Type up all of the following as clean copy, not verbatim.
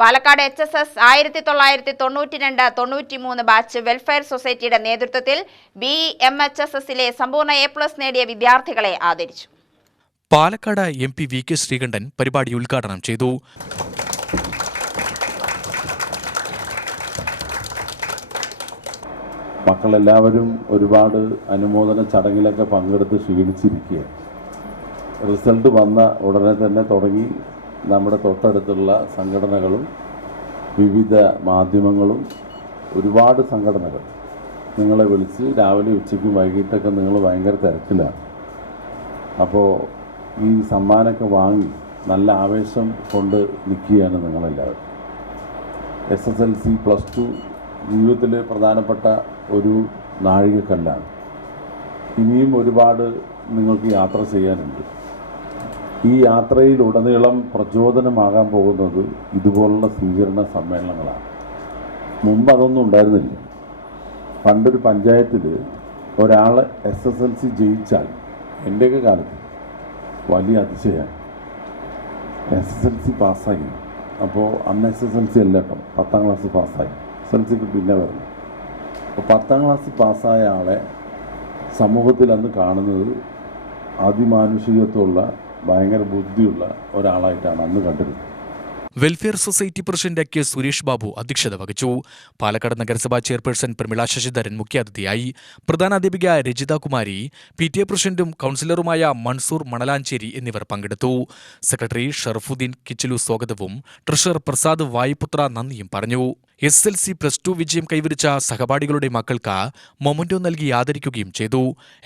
Palakkad HSS 1992-93 batch welfare സൊസൈറ്റിയുടെ നേതൃത്വത്തിൽ BEMHSSലെ സമ്പൂർണ്ണ A+ നേടിയ വിദ്യാർത്ഥികളെ ആദരിച്ചു. പാലക്കാട് MP VK ശ്രീകണ്ഠൻ പരിപാടി ഉദ്ഘാടനം ചെയ്തു. മക്കളെല്ലാവരും ഒരുപാട് അനുമോദന ചടങ്ങിലൊക്കെ പങ്കെടുത്ത് ക്ഷീണിച്ചിരിക്കുക. റിസൾട്ട് വന്ന ഉടനെ തന്നെ തുടങ്ങി നമ്മുടെ തൊട്ടടുത്തുള്ള സംഘടനകളും വിവിധ മാധ്യമങ്ങളും ഒരുപാട് സംഘടനകൾ നിങ്ങളെ വിളിച്ച് രാവിലെ ഉച്ചയ്ക്കും വൈകിട്ടൊക്കെ നിങ്ങൾ ഭയങ്കര തിരക്കിലാണ്. അപ്പോൾ ഈ സമ്മാനമൊക്കെ വാങ്ങി നല്ല ആവേശം കൊണ്ട് നിൽക്കുകയാണ് നിങ്ങളെല്ലാവരും. SSLC +2 ജീവിതത്തിൽ പ്രധാനപ്പെട്ട ഒരു നാഴികക്കല്ലാണ്. ഇനിയും ഒരുപാട് നിങ്ങൾക്ക് യാത്ര ചെയ്യാനുണ്ട്. ഈ യാത്രയിലുടനീളം പ്രചോദനമാകാൻ പോകുന്നത് ഇതുപോലുള്ള സ്വീകരണ സമ്മേളനങ്ങളാണ്. മുമ്പ് അതൊന്നും ഉണ്ടായിരുന്നില്ല. പണ്ടൊരു പഞ്ചായത്തിൽ ഒരാൾ SSLC ജയിച്ചാൽ എൻ്റെയൊക്കെ കാലത്ത് വലിയ അതിശയമാണ്. SSLC പാസ്സായി. അപ്പോൾ അന്ന് SSLC അല്ല കേട്ടോ, 10ാം ക്ലാസ് പാസ്സായി. SSLCക്ക് പിന്നെ വരണം. അപ്പോൾ 10ാം ക്ലാസ് പാസ്സായ ആളെ സമൂഹത്തിൽ അന്ന് കാണുന്നത് അതിമാനുഷികത്വമുള്ള ഭയങ്കര ബുദ്ധിയുള്ള ഒരാളായിട്ടാണ് അന്ന് കണ്ടിരുന്നത്. Welfare society president K. Suresh Babu അധ്യക്ഷത വഹിച്ചു. പാലക്കാട് നഗരസഭാ ചെയർപേഴ്സൺ പ്രമിള ശശിധരൻ മുഖ്യാതിഥിയായി. പ്രധാനാധ്യാപിക രജിത കുമാരി, PTA പ്രസിഡന്റും കൗൺസിലറുമായ മൻസൂർ മണലാഞ്ചേരി എന്നിവർ പങ്കെടുത്തു. സെക്രട്ടറി ഷറഫുദ്ദീൻ കിച്ചിലു സ്വാഗതവും ട്രഷറർ പ്രസാദ് വായുപുത്ര നന്ദിയും പറഞ്ഞു. SSLC +2 വിജയം കൈവരിച്ച സഹപാഠികളുടെ മക്കൾക്ക് മൊമന്റോ നൽകി ആദരിക്കുകയും ചെയ്തു.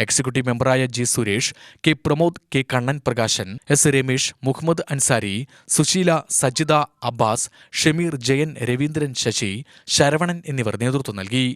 എക്സിക്യൂട്ടീവ് മെമ്പറായ G. Suresh, K. Pramod, K. Kannan Prakashan, S. Ramesh, Muhammad Ansari, Susheela, Sajitha, Abbas, Shameer, Jayan, Raveendran, Sasi, Saravanan എന്നിവർ നേതൃത്വം നൽകി.